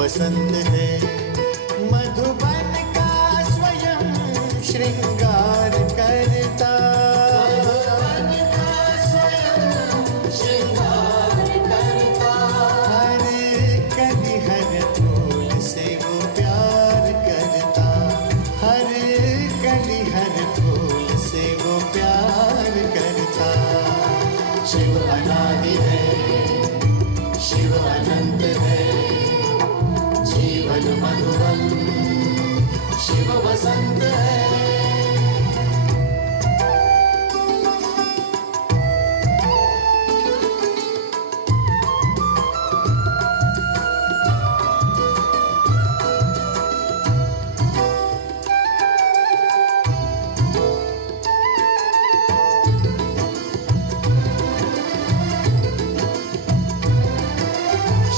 बसंत है, मधुबन का स्वयं श्रृंगार करता। मधुबन का स्वयं श्रृंगार करता। हर कली हर फूल से वो प्यार करता। हर कली हर फूल से वो प्यार करता। शिव अनादि है, शिव अनंत है, जीवन मधुबन शिव बसंत है।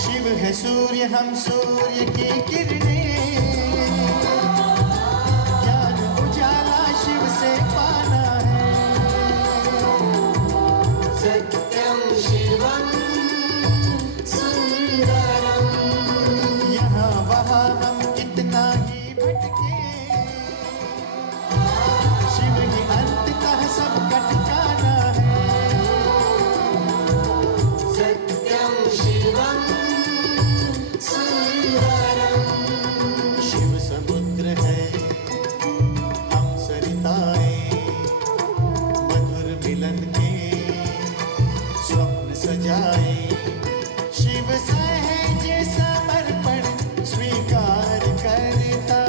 शिव है सूर्य, हम सूर्य की किरणें, ज्ञान उजाला शिव से पाना है। सत्यम शिवम सुंदरम। यहाँ वहाँ हम कितना ही भटके, शिव ही अंततः सबका ठिकाना है। सत्यम शिवम सुंदरम। शिव समुद्र है, हम सरिताएं, मधुर मिलन के स्वप्न सजाए। शिव सहज समर्पण स्वीकार करता।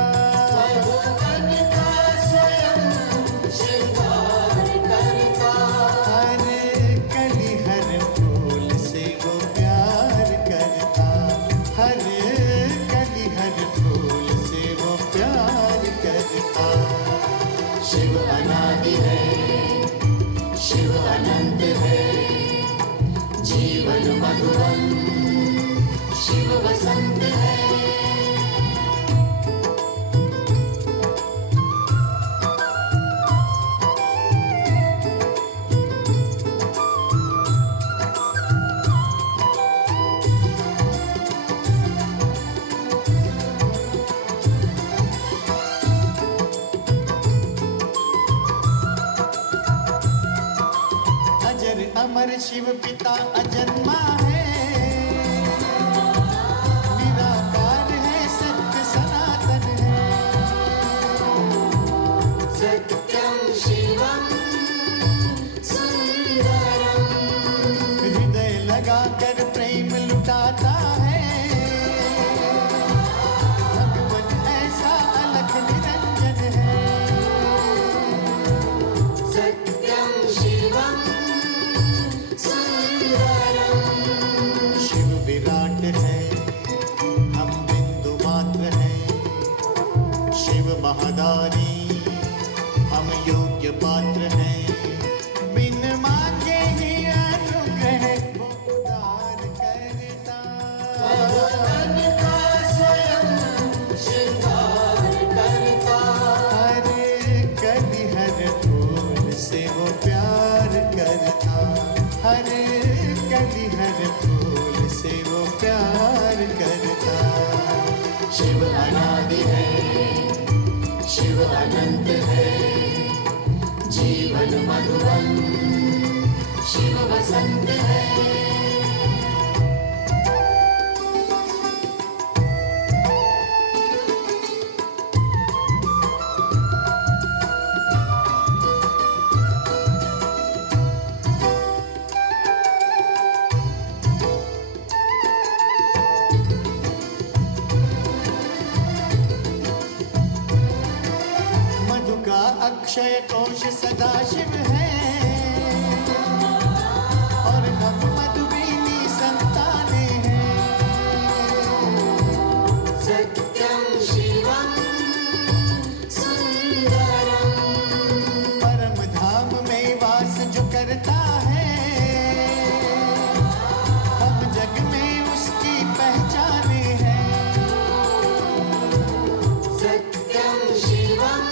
मधुबन का स्वयं श्रृंगार करता। हर कली हर फूल से वो प्यार करता। हर कली हर फूल से वो प्यार करता। शिव अनादि है, शिव अनंत है, जीवन मधुबन शिव बसंत है। अजर अमर शिव पिता अजन्मा है, निराकार है, सत्य सनातन है। सत्यम शिवम सुंदरम। हृदय लगाकर प्रेम लुटाता है, भगवन ऐसा अलख निरंजन है। सत्यम शिवम सुंदरम। शिव विराट है, हम बिंदु मात्र हैं। शिव महादानी, हम योग्य पात्र हैं। बिन मांगे ही अनुग्रह वो उदार करता। भगवान का स्वयं श्रृंगार करता। हर कली हर फूल से वो प्यार करता। हर कली हर फूल से वो प्यार करता। शिव अनादि है, शिव अनंत है, जीवन मधुबन शिव बसंत है। मधु का अक्षय कोश सदा शिव है, और हम मधुबीनी संतानें हैं। सत्यम शिवम सुंदरम। परम धाम में वास जो करता है, हम जग में उसकी पहचाने हैं। सत्यम शिवम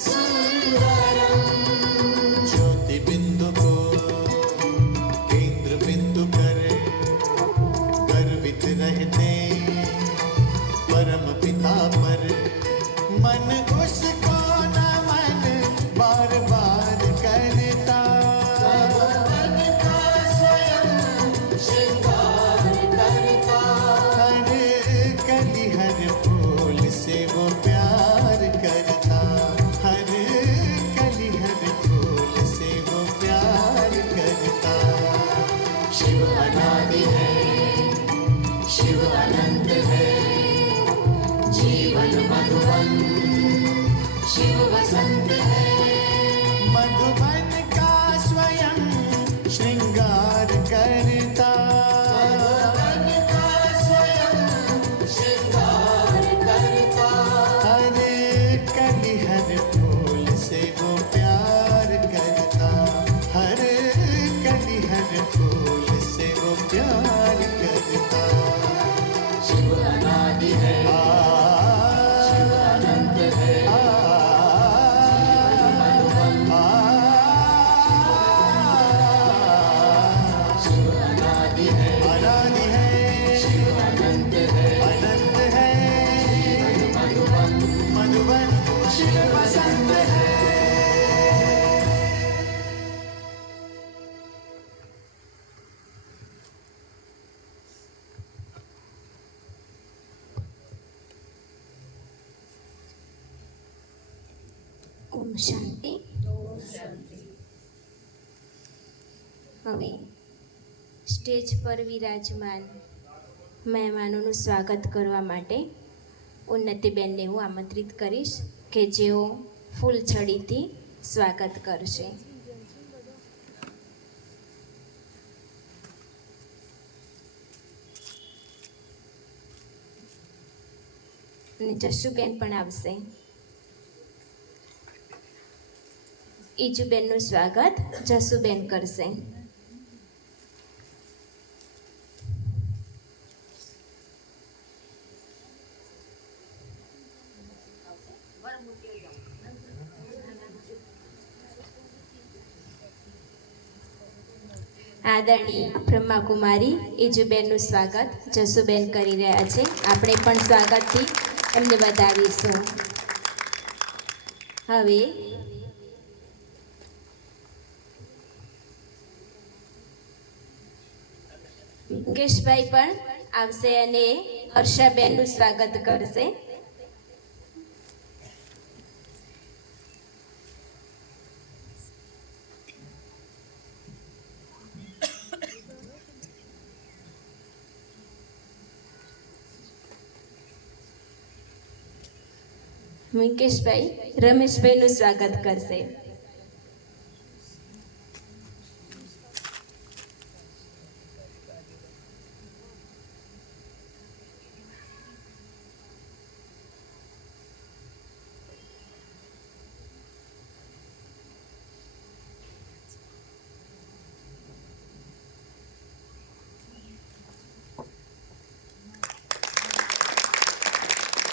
सुंदरम। शिव अनंत है जीवन मधुबन शिव वसंत है मधुबन का स्वयं श्रृंगार करता मधुबन का स्वयं श्रृंगार करता हर कली हर फूल से वो प्यार करता हर कली हर फूल से वो प्यार करता शिव अनादि है शिव अनंत है शिव अनादि है अनादि है शिव अनंत है मधुबन मधुबन शिव वसंत है ઓમ શાંતિ. હવે સ્ટેજ પર વિરાજમાન મહેમાનોનું સ્વાગત કરવા માટે ઉન્નતિબેનને હું આમંત્રિત કરીશ કે જેઓ ફૂલછડીથી સ્વાગત કરશે. અને જશુબેન પણ આવશે. ઈજુબેનનું સ્વાગત જસુબેન કરશે. આદરણીય બ્રહ્માકુમારી ઈજુબેનનું સ્વાગત જસુબેન કરી રહ્યા છે. આપણે પણ સ્વાગતથી એમને વધાવીશું. હવે મુકેશભાઈ પણ આવશે અને હર્ષાબેનનું સ્વાગત કરશે. મુકેશભાઈ રમેશભાઈનું સ્વાગત કરશે.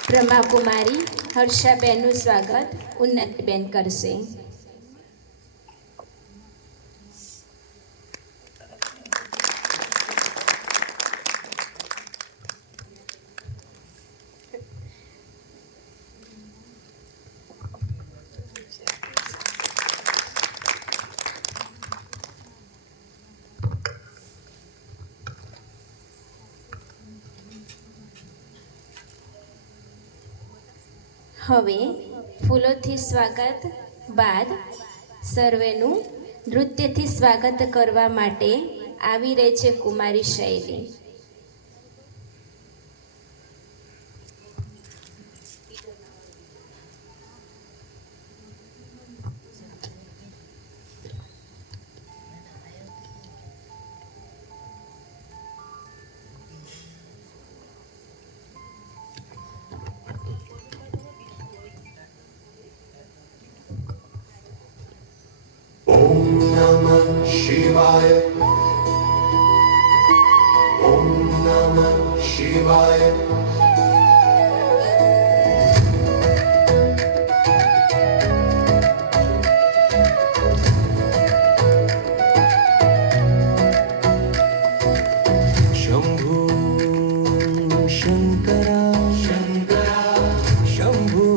બ્રહ્માકુમારી હર્ષાબેનનું સ્વાગત ઉન્નતિબેન કરશે. હવે ફૂલોથી સ્વાગત બાદ સર્વેનું નૃત્યથી સ્વાગત કરવા માટે આવી રહી છે કુમારી શૈલી. शिवाय ओम नमः शिवाय शंभु शंकरा शंकरा शंभु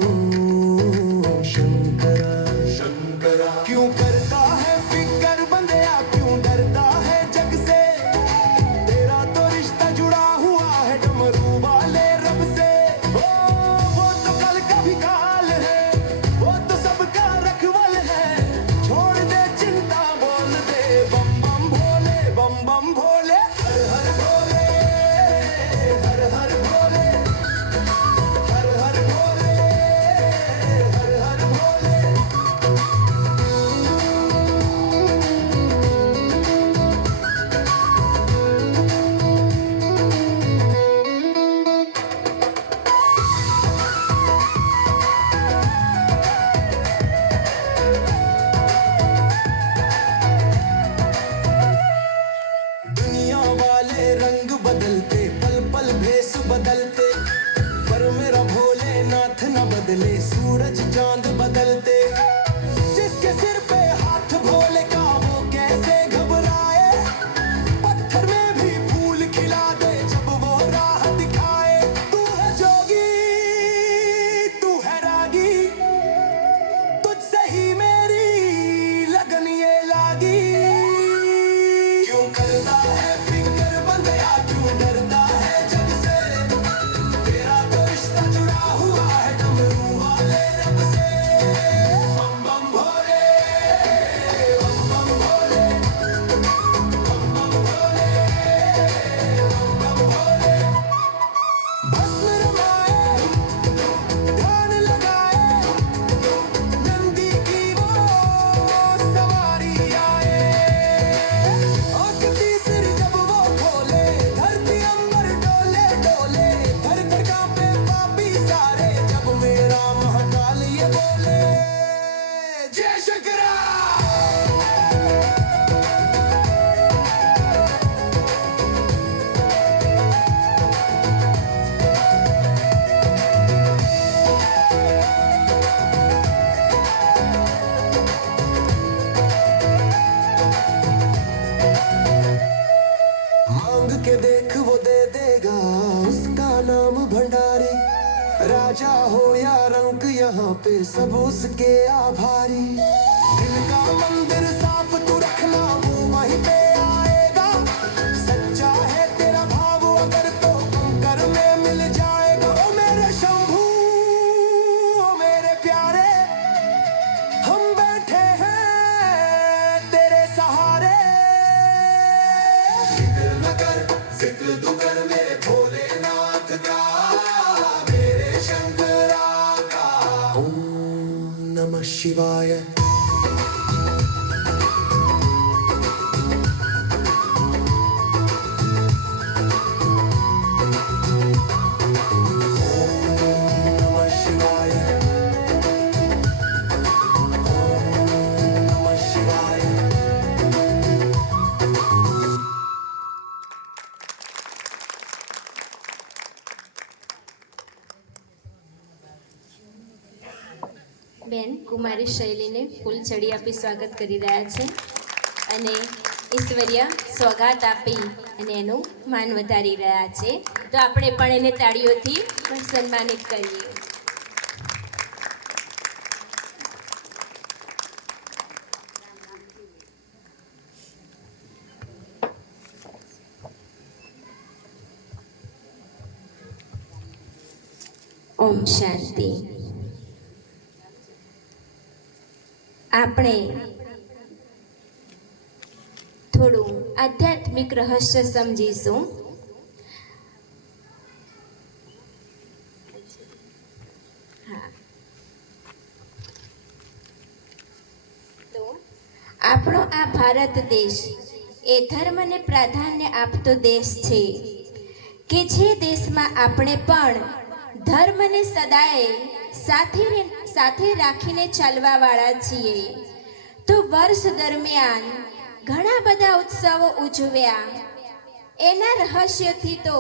शंकरा शंकरा क्यों करता है फिकर बंदया क्यों डरता है जग से तेरा तो रिश्ता जुड़ा हुआ है डमरू वाले रब से ओ वो तो कल का भी काल है वो तो सबका रखवाल है छोड़ दे चिंता बोल दे बम बम भोले हर हर भोले बदलते पल पल भेस बदलते पर मेरा भोलेनाथ न बदले सूरज चांद बदलते जिसके सिर पे हाथ भोले का वो कैसे घबराए पत्थर में भी फूल खिला दे जब वो राह दिखाए तू है जोगी तू है रागी तुझसे ही मेरी लगन ये लागी क्यों करता है फिक्र बंदया क्यों डरता है जग से तेरा तो रिश्ता जुड़ा हुआ है डमरू वाले रब से बम बम भोले बम बम भोले बम बम भोले बम बम भोले भस्म रमाए ध्यान लगाए नंदी की वो सवारी आए आंखती सिर जब वो खोले धरती अंबर डोले डोले घर घर कांपे पापी सारे जब मेरा महाकाल ये बोले जय शंकरा मांग के देख वो दे देगा उसका नाम भंडारी राजा हो या रंक यहाँ पे सब उसके आभारी दिल का मंदिर साफ तू रखना वो वहीं पे आएगा सच्चा है तेरा भाव अगर तो कंकर में मिल जाएगा ओ मेरे शंभू ओ मेरे प्यारे हम बैठे हैं तेरे सहारे फिक्र न कर जिक्र तू कर मेरे भोलेनाथ का मेरे शंकरा का ओम नमः शिवाय नमः शिवाय नमः शिवाय બેન કુમારી શૈલીને ફૂલ ચડી આપી સ્વાગત કરી રહ્યા છે અને ઈશ્વર્ય સોગાત આપી અને એનું માન વધારી રહ્યા છે તો આપણે પણ એને તાળીઓથી સન્માનિત કરીએ. ઓમ શાંતિ. આપણે થોડું આધ્યાત્મિક રહસ્ય સમજીશું. તો આપણો આ ભારત દેશ એ ધર્મને પ્રાધાન્ય આપતો દેશ છે કે જે દેશમાં આપણે પણ ધર્મને સદાય સાથે રાખીને ચાલવાવાળા છીએ. તો વર્ષ દરમિયાન ઘણા બધા ઉત્સવો ઉજવ્યા એના રહસ્યથી તો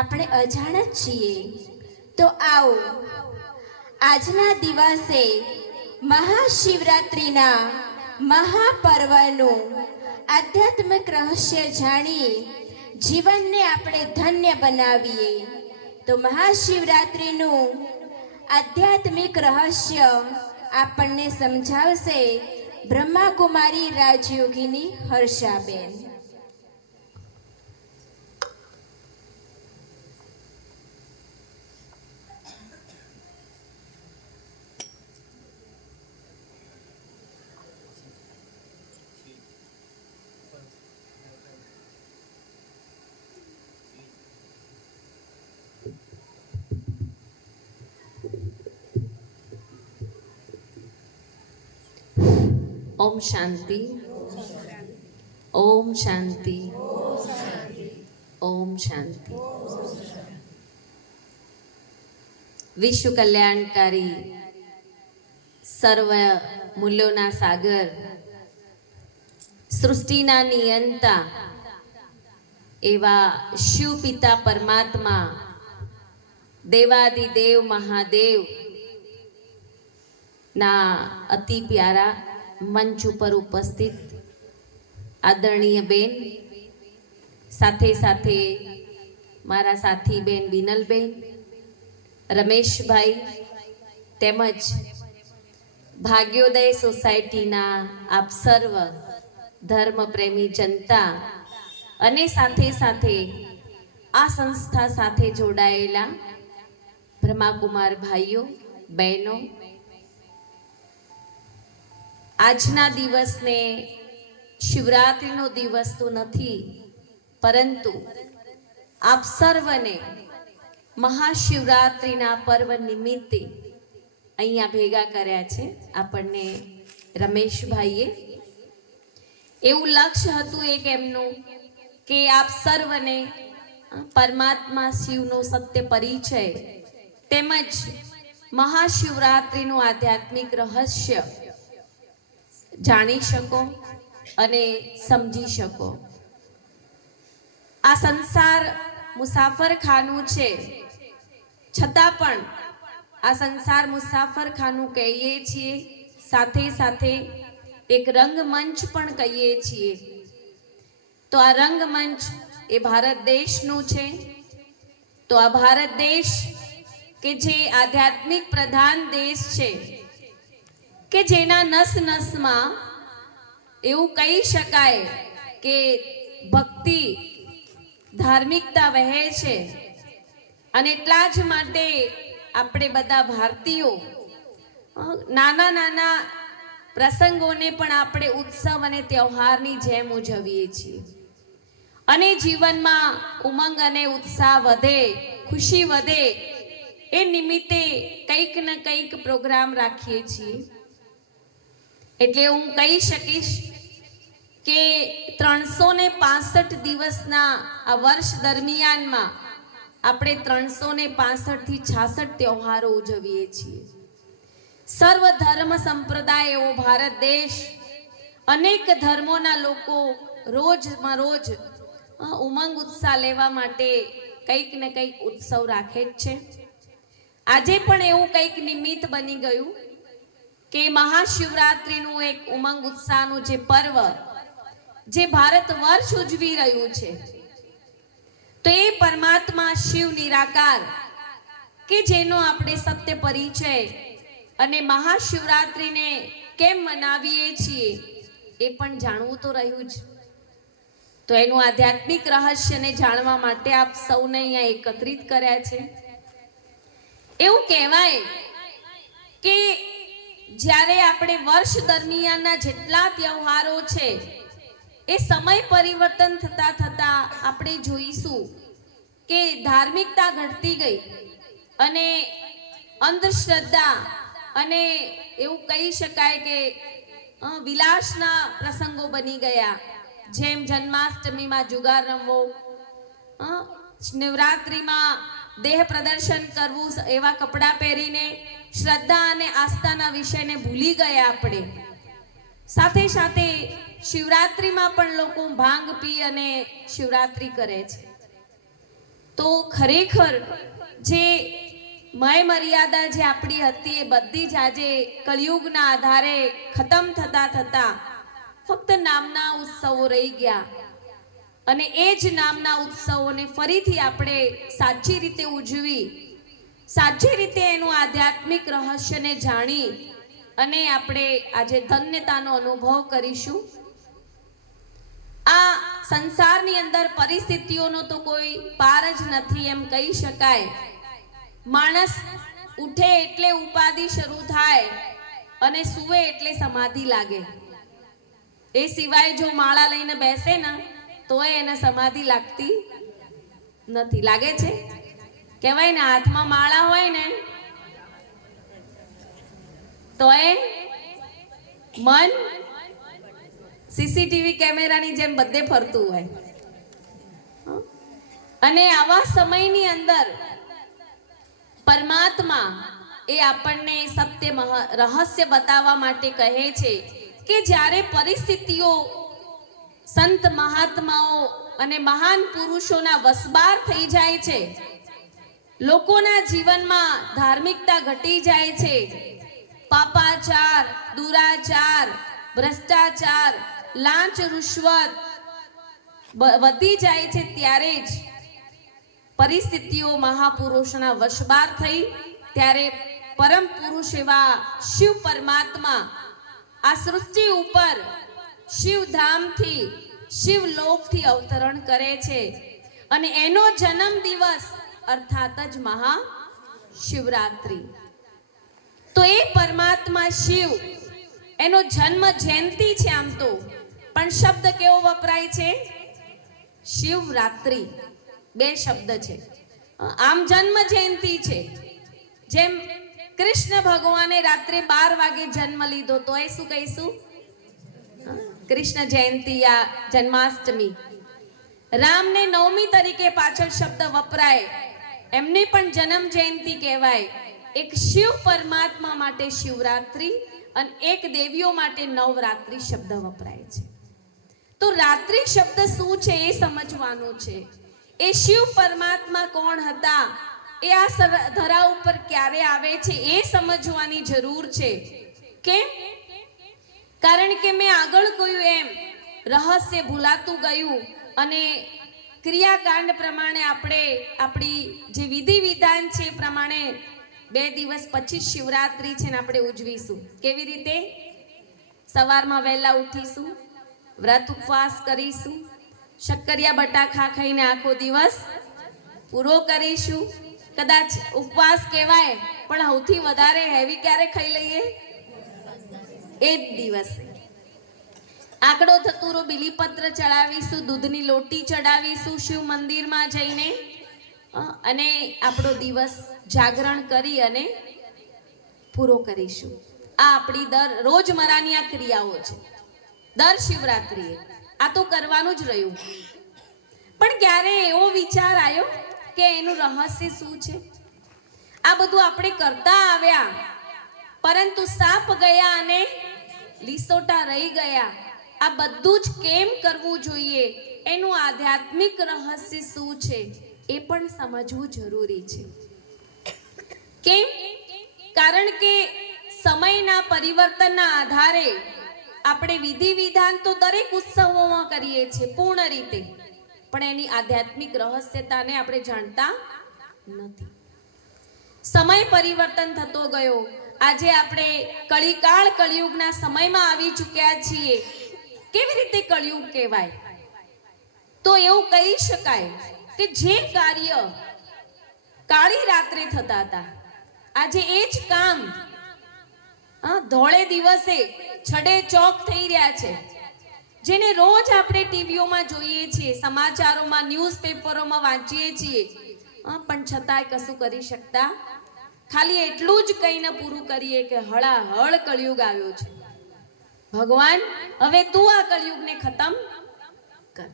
આપણે અજાણ જ છીએ. તો આવો આજના દિવસે મહાશિવરાત્રિના મહાપર્વનું આધ્યાત્મિક રહસ્ય જાણી જીવનને આપણે ધન્ય બનાવીએ. તો મહાશિવરાત્રિનું આધ્યાત્મિક રહસ્ય આપણને સમજાવશે બ્રહ્માકુમારી રાજયોગીની હર્ષાબેન. ओम शांति, ओम शांति, ओम शांति. विश्व कल्याणकारी सर्व मूल्योना सागर, सृष्टिना नियंता એવા શિવ પિતા પરમાત્મા દેવાદિદેવ મહાદેવ ના અતિ પ્યારા મંચ ઉપર ઉપસ્થિત આદરણીય બેન, સાથે સાથે મારા સાથી બેન વિનલબેન, રમેશભાઈ તેમજ ભાગ્યોદય સોસાયટીના આપ સર્વ ધર્મપ્રેમી જનતા અને સાથે સાથે આ સંસ્થા સાથે જોડાયેલા બ્રહ્માકુમાર ભાઈઓ બહેનો, આજના દિવસને શિવરાત્રિનો દિવસ તો નથી, પરંતુ આપ સર્વને મહાશિવરાત્રિના પર્વ નિમિત્તે અહીંયા ભેગા કર્યા છે. આપણને રમેશભાઈએ એવું લક્ષ્ય હતું એક એમનું કે આપ સર્વને પરમાત્મા શિવનો સત્ય પરિચય તેમજ મહાશિવરાત્રિનું આધ્યાત્મિક રહસ્ય જાણી શકો અને સમજી શકો. આ સંસાર મુસાફરખાનું છે, છતાં પણ આ સંસાર મુસાફરખાનું કહીએ છીએ, સાથે સાથે એક રંગમંચ પણ કહીએ છીએ. તો આ રંગમંચ એ ભારત દેશનું છે. તો આ ભારત દેશ કે જે આધ્યાત્મિક પ્રધાન દેશ છે, કે જેના નસ નસમાં એવું કહી શકાય કે ભક્તિ ધાર્મિકતા વહે છે. અને એટલા જ માટે આપણે બધા ભારતીયો નાના નાના પ્રસંગોને પણ આપણે ઉત્સવ અને તહેવારની જેમ ઉજવીએ છીએ. અને જીવનમાં ઉમંગ અને ઉત્સાહ વધે, ખુશી વધે એ નિમિત્તે કંઈક ને કંઈક પ્રોગ્રામ રાખીએ છીએ. એટલે હું કહી શકીશ કે 365 દિવસના આ વર્ષ દરમિયાનમાં આપણે 365 થી 66 તહેવારો ઉજવીએ છીએ. સર્વ ધર્મ સંપ્રદાય એવો ભારત દેશ, અનેક ધર્મોના લોકો રોજમાં રોજ ઉમંગ ઉત્સાહ લેવા માટે કંઈક ને કંઈક ઉત્સવ રાખે જ છે. આજે પણ એવું કંઈક નિમિત્ત બની ગયું કે મહાશિવરાત્રિનું એક ઉમંગ ઉત્સાહનું જે પર્વ જે ભારત વર્ષ ઉજવી રહ્યું છે, તો એ પરમાત્મા શિવ નિરાકાર કે જેનો આપણે સત્ય પરિચય અને મહાશિવરાત્રિને કેમ મનાવીએ છીએ એ પણ જાણવું તો રહ્યું જ. તો એનું આધ્યાત્મિક રહસ્યને જાણવા માટે આપ સૌને અહીંયા એકત્રિત કર્યા છે. એવું કહેવાય કે જ્યારે આપણે વર્ષ દરમિયાનના જેટલા તહેવારો છે એ સમય પરિવર્તન થતા થતા આપણે જોઈશું કે ધાર્મિકતા ઘટતી ગઈ અને અંધશ્રદ્ધા અને એવું કહી શકાય કે વિલાસના પ્રસંગો બની ગયા. જેમ જન્માષ્ટમીમાં જુગાર રમવો, નવરાત્રિમાં દેહ પ્રદર્શન કરવું, એવા કપડાં પહેરીને શ્રદ્ધા અને આસ્થાના વિષયને ભૂલી ગયા આપણે. સાથે સાથે શિવરાત્રિમાં પણ લોકો ભાંગ પી અને શિવરાત્રિ કરે છે. તો ખરેખર જે મય મર્યાદા જે આપણી હતી એ બધી જ આજે કળિયુગના આધારે ખતમ થતા થતા ફક્ત નામના ઉત્સવો રહી ગયા. અને એ જ નામના ઉત્સવોને ફરીથી આપણે સાચી રીતે ઉજવી, સાચી રીતે એનું આધ્યાત્મિક રહસ્યને જાણી અને આપણે આજે ધન્યતાનો અનુભવ કરીશું. આ સંસારની અંદર પરિસ્થિતિઓનો તો કોઈ પાર જ નથી એમ કહી શકાય. માણસ ઉઠે એટલે ઉપાધિ શરૂ થાય અને સૂવે એટલે સમાધિ લાગે. એ સિવાય જો માળા લઈને બેસે ને તોય એને સમાધિ લાગતી નથી. લાગે છે? કહેવાય ને હાથમાં માળા હોય ને તોય મન સીસીટીવી કેમેરાની જેમ બધે ફરતું હોય. અને આવા સમયની અંદર પરમાત્મા એ આપણને સત્ય રહસ્ય બતાવવા માટે કહે છે કે જ્યારે પરિસ્થિતિઓ સંત મહાત્માઓ અને મહાન પુરુષોના વસબાર થઈ જાય છે, લોકોના જીવનમાં ધાર્મિકતા ઘટી જાય છે, પાપાચાર, દુરાચાર, ભ્રષ્ટાચાર, લાંચ રૂશ્વત વધી જાય છે, ત્યારે જ પરિસ્થિતિઓ મહાપુરુષોના વશબાર થઈ ત્યારે પરમ પુરુષ એવા શિવ પરમાત્મા આ સૃષ્ટિ ઉપર શિવધામથી શિવલોકથી અવતરણ કરે છે અને એનો જન્મ દિવસ અર્થાત જ મહાશિવરાત્રિ. તો એ પરમાત્મા શિવ એનો જન્મ જયંતિ છે આમ તો, પણ શબ્દ કેવો વપરાય છે? શિવરાત્રિ. બે શબ્દ છે. આમ જન્મ જયંતિ છે. જેમ કૃષ્ણ ભગવાને રાત્રે 12 વાગે જન્મ લીધો તો એ શું કહીશું? કૃષ્ણ જયંતિ યા જન્માષ્ટમી. રામને નવમી તરીકે પાછળ શબ્દ વપરાય, એમને પણ જન્મ જયંતિ કહેવાય. એક શિવ પરમાત્મા માટે શિવરાત્રિ અને એક દેવીઓ માટે નવરાત્રિ શબ્દ વપરાય છે. તો રાત્રિ શબ્દ શું છે એ સમજવાનું છે. એ શિવ પરમાત્મા કોણ હતા, એ આ ધરા ઉપર ક્યારે આવે છે એ સમજવાની જરૂર છે. કેમ? કારણ કે મેં આગળ કહ્યું એમ રહસ્ય ભૂલાતું ગયું અને ક્રિયાકાંડ પ્રમાણે આપણે આપણી જે વિધિ વિધાન છે એ પ્રમાણે 2 દિવસ પછી શિવરાત્રિ છે ને આપણે ઉજવીશું. કેવી રીતે? સવારમાં વહેલા ઉઠીશું, વ્રત ઉપવાસ કરીશું, શક્કરિયા બટાકા ખાઈને આખો દિવસ પૂરો કરીશું. કદાચ ઉપવાસ કહેવાય પણ સૌથી વધારે હેવી ક્યારે ખાઈ લઈએ? એ જ દિવસે આંકડો ધતુરો બીલીપત્ર ચડાવીશું, દૂધની લોટી ચડાવીશું શિવ મંદિરમાં જઈને અને આપણો દિવસ જાગરણ કરી અને પૂરો કરીશું. આ આપણી રોજમરાની આ ક્રિયાઓ છે. દર શિવરાત્રિએ આ તો કરવાનું જ રહ્યું. પણ ક્યારે એવો વિચાર આવ્યો કે એનું રહસ્ય શું છે? આ બધું આપણે કરતા આવ્યા, પરંતુ સાપ ગયા અને લીસોટા રહી ગયા. આ બધું જ કેમ કરવું જોઈએ, એનું આધ્યાત્મિક રહસ્ય શું છે એ પણ સમજવું જરૂરી છે. કેમ? કારણ કે સમયના પરિવર્તનના આધારે આપણે વિધિ વિધાન તો દરેક ઉત્સવોમાં કરીએ છીએ પૂર્ણ રીતે, પણ એની આધ્યાત્મિક રહસ્યતાને આપણે જાણતા નથી. સમય પરિવર્તન થતો ગયો. આજે આપણે કળીકાળ કળિયુગના સમયમાં આવી ચૂક્યા છીએ. કેવી રીતે કળિયુગ કહેવાય? તો એવું કહી શકાય કે જે કાર્ય કાળી રાત્રે થતા હતા, આજે એ જ કામ ધોળે દિવસે છડે ચોક થઈ રહ્યા છે. જેને રોજ આપણે ટીવીઓમાં જોઈએ છીએ, સમાચારોમાં, ન્યૂઝપેપરોમાં વાંચીએ છીએ, પણ છતાંય કશું કરી શકતા. ખાલી એટલું જ કહીને પૂરું કરીએ કે હળાહળ કળિયુગ આવ્યો છે. ભગવાન હવે તું આ કળિયુગને ખતમ કર.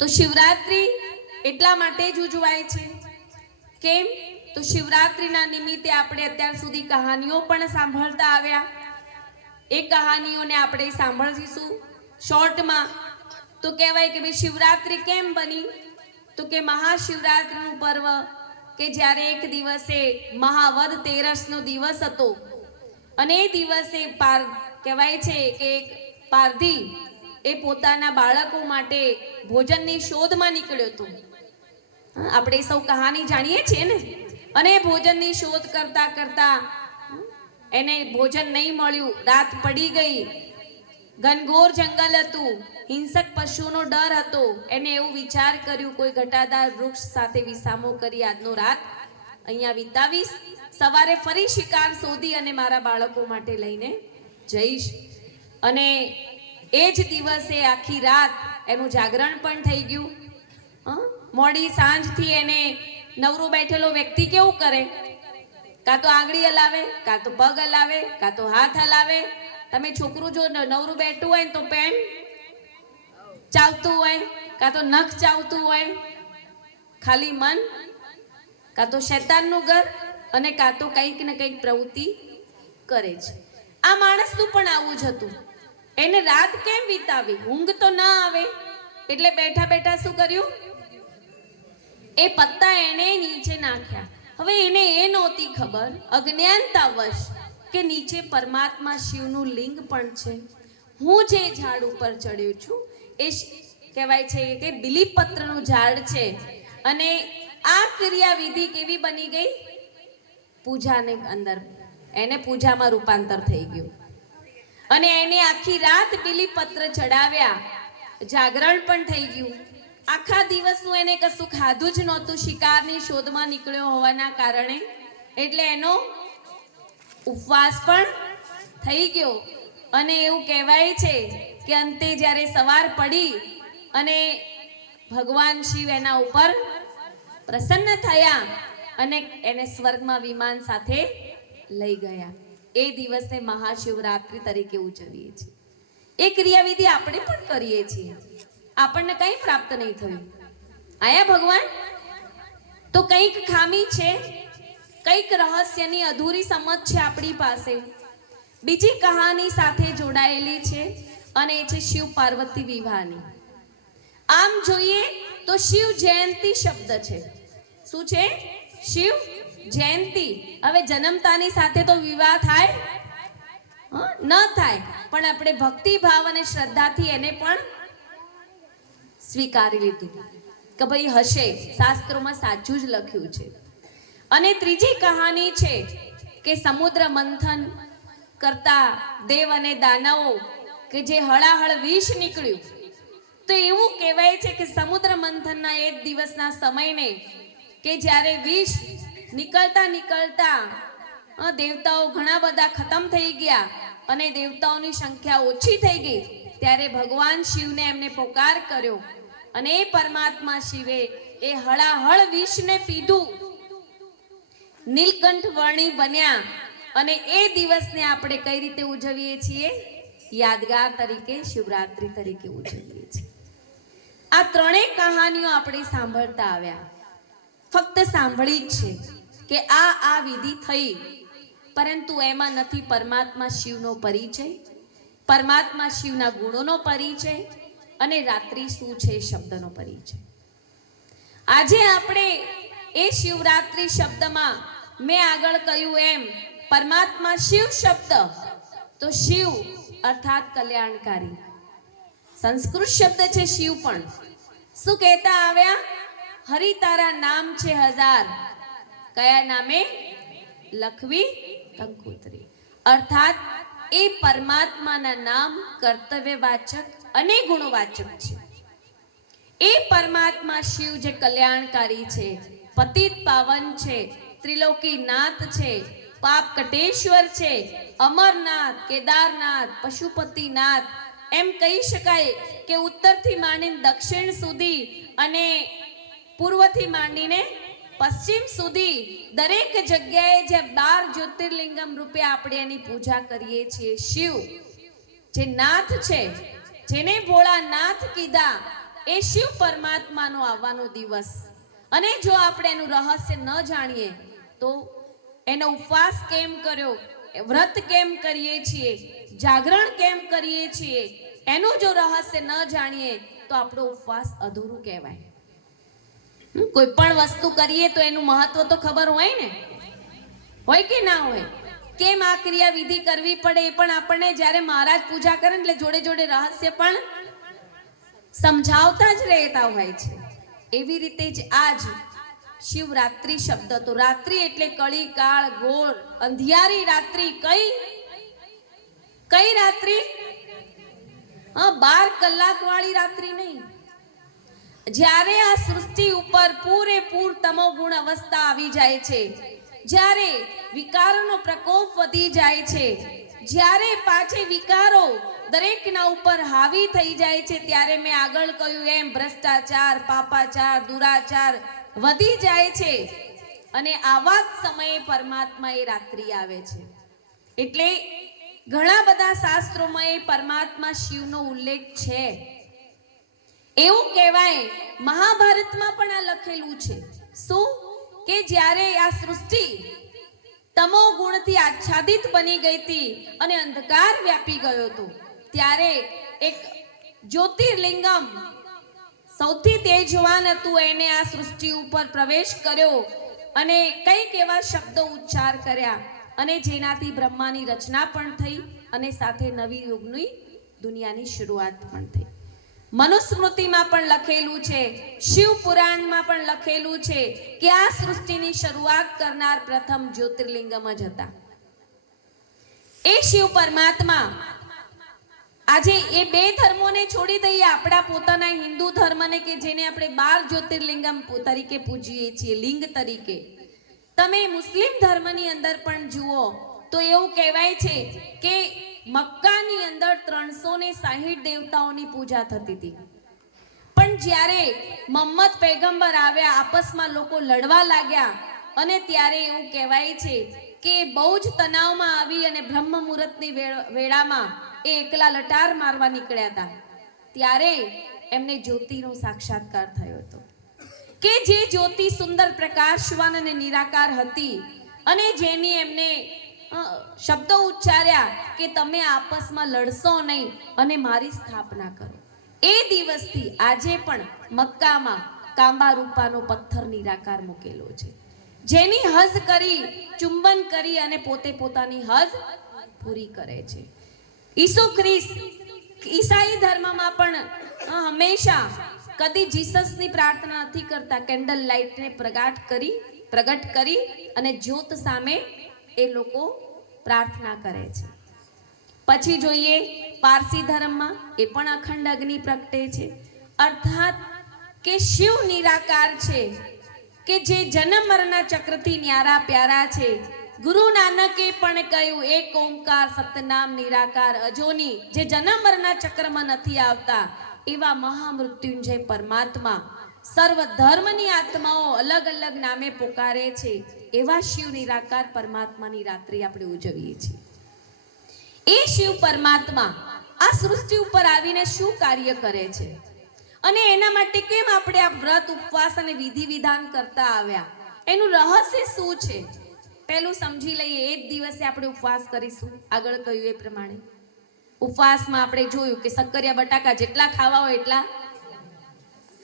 તો શિવરાત્રિ એટલા માટે જ ઉજવાય છે. કેમ? તો શિવરાત્રિના નિમિત્તે આપણે અત્યાર સુધી કહાનીઓ પણ સાંભળતા આવ્યા. એ કહાનીઓને આપણે સાંભળીશું શોર્ટમાં. તો કહેવાય કે ભાઈ શિવરાત્રિ કેમ બની? તો કે મહાશિવરાત્રિનું પર્વ કે જ્યારે એક દિવસે મહાવદ તેરસનો દિવસ હતો અને એ દિવસે કહેવાય છે કે એક પારધી એ પોતાના બાળકો માટે ભોજનની શોધમાં નીકળ્યો હતો. આપણે સૌ કહાની જાણીએ છીએ ને. અને ભોજનની શોધ કરતા કરતા એને ભોજન નહીં મળ્યું. રાત પડી ગઈ, ઘનઘોર જંગલ હતું, હિંસક પશુનો ડર હતો. એને એવું વિચાર કર્યું કોઈ ઘટાદાર વૃક્ષ સાથે વિસામો કરી આજનો રાત અહીંયા વિતાવીશ, સવારે ફરી શિકાર શોધી અને મારા બાળકો માટે લઈને જઈશ. અને એ જ દિવસે આખી રાત એનું જાગરણ પણ થઈ ગયું. મોડી સાંજથી એને નવરો બેઠેલો વ્યક્તિ કેવું કરે? કાં તો આંગળી હલાવે, કાં તો પગ હલાવે, કાં તો હાથ હલાવે. તમે છોકરું જો નવરું બેઠું હોય તો પેન ચાવતું હોય, કાં તો નખ ચાવતું હોય. ખાલી મન કાં તો શૈતાનનું ઘર અને કાં તો કંઈક ને કંઈક પ્રવૃત્તિ કરે છે. આ માણસનું પણ આવું જ હતું. એને રાત કેમ વિતાવી? ઊંઘ તો ના આવે એટલે બેઠા બેઠા શું કર્યું? એ પત્તા એને નીચે નાખ્યા. હવે એને એ નહોતી ખબર, અજ્ઞાનતાવશ, કે નીચે પરમાત્મા શિવનું લિંગ પણ છે. હું જે ઝાડ ઉપર ચડ્યો છું એ કહેવાય છે કે બિલીપત્રનું ઝાડ છે. અને આ ક્રિયાવિધિ કેવી બની ગઈ? પૂજાની અંદર એને પૂજામાં રૂપાંતર થઈ ગયું. અને એને આખી રાત બિલીપત્ર ચડાવ્યા, જાગરણ પણ થઈ ગયું. આખા દિવસનું એને કશું ખાધું જ નહોતું, શિકારની શોધમાં નીકળ્યો હોવાના કારણે. એટલે એનો ઉપવાસ પણ થઈ ગયો. અને એવું કહેવાય છે કે અંતે જ્યારે સવાર પડી અને ભગવાન શિવ એના ઉપર પ્રસન્ન થયા અને એને સ્વર્ગમાં વિમાન સાથે લઈ ગયા. એ દિવસને મહાશિવરાત્રિ તરીકે ઉજવીએ છીએ. એ ક્રિયાવિધિ આપણે પણ કરીએ છીએ. આપણને કંઈ પ્રાપ્ત નહીં થયું. આયા ભગવાન? તો કંઈક ખામી છે, કંઈક રહસ્યની અધૂરી સમજ છે આપણી પાસે. બીજી કહાની સાથે જોડાયેલી છે અને એ છે શિવ પાર્વતી વિવાહની. આમ જોઈએ તો શિવ જયંતી શબ્દ છે. શું છે? શિવ જયંતી. હવે જન્મતાની સાથે તો વિવાહ થાય ન થાય, પણ આપણે ભક્તિ ભાવ અને શ્રદ્ધાથી એને પણ સ્વીકારી લીધું કે ભાઈ હશે, શાસ્ત્રોમાં સાચું જ લખ્યું છે. અને ત્રીજી કહાની છે કે સમુદ્ર મંથન કરતા દેવ અને દાનવો કે જે હળાહળ વિષ નીકળ્યું. તો એવું કહેવાય છે કે સમુદ્ર મંથનના એક દિવસના સમયને કે જ્યારે વિષ નીકળતા નીકળતા દેવતાઓ ઘણા બધા ખતમ થઈ ગયા અને દેવતાઓની સંખ્યા ઓછી થઈ ગઈ, ત્યારે ભગવાન શિવને એમને પોકાર કર્યો અને એ પરમાત્મા શિવે એ હળાહળ વિષને પીધું, નીલકંઠ વર્ણી બન્યા. અને એ દિવસને આપણે કઈ રીતે ઉજવીએ છીએ? યાદગાર તરીકે, શિવરાત્રી તરીકે ઉજવીએ છીએ. આ ત્રણેય કહાનીઓ આપણે સાંભળતા આવ્યા, ફક્ત સાંભળી જ છે કે આ વિધિ થઈ, પરંતુ એમાં નથી પરમાત્મા શિવનો પરિચય, પરમાત્મા શિવના ગુણોનો પરિચય અને રાત્રિ શું છે શબ્દનો પરિચય. આજે આપણે એ શિવરાત્રિ શબ્દમાં મેં આગળ કહ્યું એમ પરમાત્મા શિવ શબ્દ, તો શિવ અર્થાત કલ્યાણકારી. સંસ્કૃત શબ્દ છે શિવ પણ. શું કહેતા આવ્યા? હરિ તારા નામ છે હજાર, કયા નામે? લખવી કંકોત્રી. અર્થાત એ પરમાત્માના નામ કર્તવ્યવાચક અને ગુણવાચક છે. એ પરમાત્મા શિવ જે કલ્યાણકારી છે, પતિત પાવન છે, ત્રિલોકી નાથ છે, પાપ કટેશ્વર છે, અમરનાથ, કેદારનાથ, પશુપતિનાથ, એમ કહી શકાય કે ઉત્તરથી માંડીને દક્ષિણ સુધી અને પૂર્વથી માંડીને પશ્ચિમ સુધી દરેક જગ્યાએ જે 12 જ્યોતિર્લિંગમ રૂપે આપણે એની પૂજા કરીએ છીએ. શિવ જે નાથ છે, જેને ભોળાનાથ કીધા, એ શિવ પરમાત્માનો આવવાનો દિવસ. અને જો આપણે એનું રહસ્ય ન જાણીએ તો એનો ઉપવાસ કેમ કર્યો, વ્રત કેમ કરીએ છીએ, જાગરણ કેમ કરીએ છીએ, એનું જો રહસ્ય ન જાણીએ તો આપણો ઉપવાસ અધૂરું કહેવાય. કોઈ પણ વસ્તુ કરીએ તો એનું મહત્વ તો ખબર હોય ને, હોય કે ના હોય? કેમ આ ક્રિયા વિધિ કરવી પડે એ પણ આપણને જ્યારે મહારાજ પૂજા કરે એટલે જોડે જોડે રહસ્ય પણ સમજાવતા જ રહેતા હોય છે. એવી રીતે જ આજ શિવરાત્રિ શબ્દ, તો રાત્રિ એટલે કળી કાળ ઘોર અંધિયારી રાત્રિ. કઈ રાત્રિ? 12 કલાક વાળી રાત્રિ નહીં. જ્યારે આ સૃષ્ટિ ઉપર પૂરેપૂર તમોગુણ અવસ્થા આવી જાય છે, જ્યારે વિકારોનો પ્રકોપ વધી જાય છે, જ્યારે પાછે વિકારો દરેકના ઉપર હાવી થઈ જાય છે, ત્યારે મેં આગળ કહ્યું એમ ભ્રષ્ટાચાર, પાપાચાર, દુરાચાર વધી જાય છે. અને આવા જ સમયે પરમાત્મા એ રાત્રિ આવે છે. એટલે ઘણા બધા શાસ્ત્રોમાં એ પરમાત્મા શિવનો ઉલ્લેખ છે. એવું કહેવાય મહાભારતમાં પણ આ લખેલું છે. શું? કે જ્યારે આ સૃષ્ટિ તમો ગુણથી આચ્છાદિત બની ગઈ હતી અને અંધકાર વ્યાપી ગયો હતો, ત્યારે એક જ્યોતિર્લિંગમ સૌથી તેજવાન હતું, એને આ સૃષ્ટિ ઉપર પ્રવેશ કર્યો અને કંઈક એવા શબ્દો ઉચ્ચાર કર્યા અને જેનાથી બ્રહ્માની રચના પણ થઈ અને સાથે નવી યુગની દુનિયાની શરૂઆત પણ થઈ. મનુસ્મૃતિમાં પણ લખેલું છે, શિવ પુરાણમાં પણ લખેલું છે કે આ સૃષ્ટિની શરૂઆત કરનાર પ્રથમ જ્યોતિર્લિંગમ જ હતા. એ શિવ પરમાત્મા આજે એ બે ધર્મોને છોડી દઈએ, આપણા પોતાના હિન્દુ ધર્મને કે જેને આપણે 12 જ્યોતિર્લિંગમ તરીકે પૂજીએ છીએ, લિંગ તરીકે. તમે મુસ્લિમ ધર્મની અંદર પણ જુઓ તો એવું કહેવાય છે કે મક્કાની અંદર 360 દેવતાઓની પૂજા થતી હતી. પણ જ્યારે મોહમ્મદ પૈગંબર આવ્યા, આપસમાં લોકો લડવા લાગ્યા અને ત્યારે એવું કહેવાય છે કે બહુ જ તણાવમાં આવી અને બ્રહ્મ મુહૂર્તની વેળામાં એ એકલા લટાર મારવા નીકળ્યા હતા. ત્યારે એમને જ્યોતિનો સાક્ષાત્કાર થયો હતો કે જે જ્યોતિ સુંદર પ્રકાશવાન અને નિરાકાર હતી અને જેની એમને શબ્દો ઉચ્ચાર્યા કે તમે આપસમાં લડશો નહીં અને મારી સ્થાપના કરો. એ દિવસથી આજે પણ મક્કામાં કાંબા રૂપાનો પથ્થર નિરાકાર મૂકેલો છે, જેની હજ કરી, ચુંબન કરી અને પોતે પોતાની હજ પૂરી કરે છે. ઈસુ ખ્રિસ્ત ઈસાઈ ધર્મમાં પણ હંમેશા કદી જીસસની પ્રાર્થના નથી કરતા, કેન્ડલ લાઇટને પ્રગટ કરી અને જ્યોત સામે એ લોકો પ્રાર્થના કરે છે. પછી જોઈએ પારસી ધર્મમાં, એ પણ અખંડ અગ્નિ પ્રગટે છે. અર્થાત કે શિવ નિરાકાર છે કે જે જન્મ મરણના ચક્રથી ન્યારા પ્યારા છે. ગુરુ નાનકે પણ કહ્યું, એક ઓમકાર સતનામ નિરાકાર અજોની, જે જન્મ મરણના ચક્રમાં નથી આવતા એવા મહામૃત્યુંજય પરમાત્મા સર્વ ધર્મની આત્માઓ અલગ અલગ નામે પોકારે છે. એવા શિવ નિરાકાર પરમાત્માની રાત્રિ આપણે ઉજવીએ છીએ. એ શિવ પરમાત્મા આ સૃષ્ટિ ઉપર આવીને શું કાર્ય કરે છે અને એના માટે કેમ આપણે આ વ્રત, ઉપવાસ અને વિધિ વિધાન કરતા આવ્યા, એનું રહસ્ય શું છે? પહેલું સમજી લઈએ. એક દિવસે આપણે ઉપવાસ કરીશું, આગળ કહ્યું એ પ્રમાણે. ઉપવાસમાં આપણે જોયું કે શક્કરિયા બટાકા જેટલા ખાવા હોય એટલા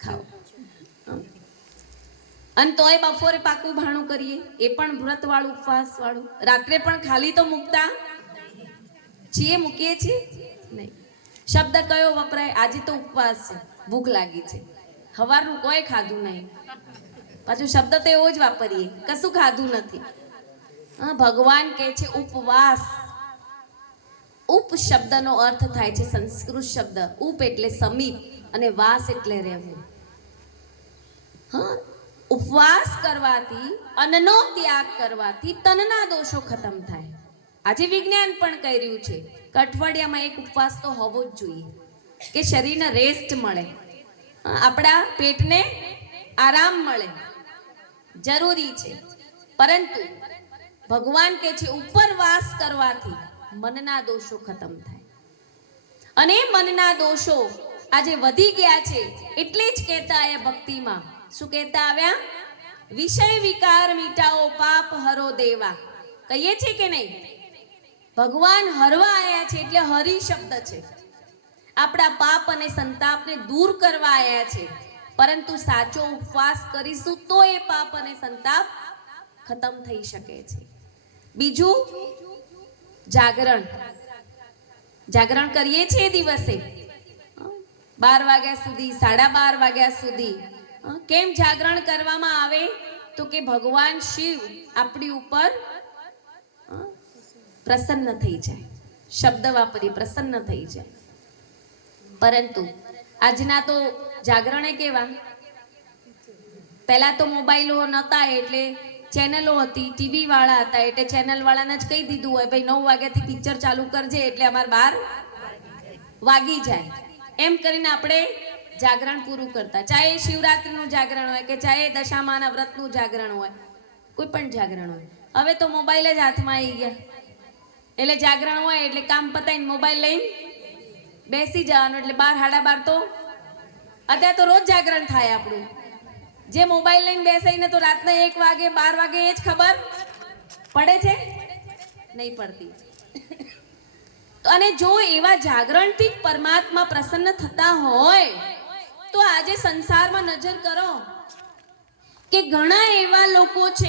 ખાઓ, અને તોય બપોરે પાકું ભાણું કરીએ, એ પણ વ્રત વાળું, ઉપવાસ વાળું. રાત્રે પણ ખાલી તો મૂકતા છીએ, મૂકીએ છીએ નહીં. શબ્દ કયો વપરાય? આજે તો ઉપવાસ છે, ભૂખ લાગી છે, સવારનું કોઈ ખાધું નહીં. પાછું શબ્દ તો એવો જ વાપરીએ, કશું ખાધું નથી. ભગવાન કહે છે ઉપવાસ. ઉપ શબ્દનો અર્થ થાય છે સંસ્કૃત શબ્દ ઉપ એટલે સમીપ અને વાસ એટલે રહેવું. ઉપવાસ કરવાથી, અન્નનો ત્યાગ કરવાથી તનના દોષો ખતમ થાય. આજે વિજ્ઞાન પણ કહી રહ્યું છે કે અઠવાડિયામાં એક ઉપવાસ તો હોવો જ જોઈએ કે શરીરને રેસ્ટ મળે, આપણા પેટને આરામ મળે, જરૂરી છે. પરંતુ ભગવાન કહે છે ઉપરવાસ કરવાથી મનના દોષો ખતમ થાય. અને મનના દોષો આજે વધી ગયા છે એટલે જ કહેતા આવ્યા ભક્તિમાં, શું કહેતા આવ્યા? વિષય વિકાર મીટાઓ પાપ હરો દેવા. કહીએ છીએ કે નહીં? ભગવાન હરવા આવ્યા છે એટલે હરિ શબ્દ છે. આપણા પાપ અને સંતાપને દૂર કરવા આવ્યા છે. પરંતુ સાચો ઉપવાસ કરીશું તો એ પાપ અને સંતાપ ખતમ થઈ શકે છે. બીજું જાગરણ. જાગરણ કરીએ છીએ દિવસે 12 વાગ્યા સુધી, 12:30 વાગ્યા સુધી. કેમ જાગરણ કરવામાં આવે? તો કે ભગવાન શિવ આપણી ઉપર પ્રસન્ન થઈ જાય. શબ્દ વાપરી પ્રસન્ન થઈ જાય. પરંતુ આજના તો જાગરણે કેવા, પહેલા તો મોબાઈલો નહોતા એટલે ચેનલો હતી, ટીવી વાળા હતા એટલે ચેનલ વાળાને જ કહી દીધું હોય ભાઈ 9 વાગ્યાથી પિક્ચર ચાલુ કરજે એટલે અમારે 12 વાગી જાય. એમ કરીને આપણે જાગરણ પૂરું કરતા. ચાહે શિવરાત્રીનું જાગરણ હોય કે ચાહે દશામાના વ્રતનું જાગરણ હોય, કોઈ પણ જાગરણ હોય. હવે તો મોબાઈલ જ હાથમાં આવી ગયા એટલે જાગરણ હોય એટલે કામ પતાઈને મોબાઈલ લઈને બેસી જવાનું. એટલે 12, 12:30 તો અત્યારે તો રોજ જાગરણ થાય આપણું. જે મોબાઈલ લઈને બેસીને તો રાતના 1 વાગે 12 વાગે એ જ ખબર પડે છે? નહીં પડતી. અને જો એવા જાગરણથી જ પરમાત્મા પ્રસન્ન થતા હોય તો આજે સંસારમાં નજર કરો કે ઘણા એવા લોકો છે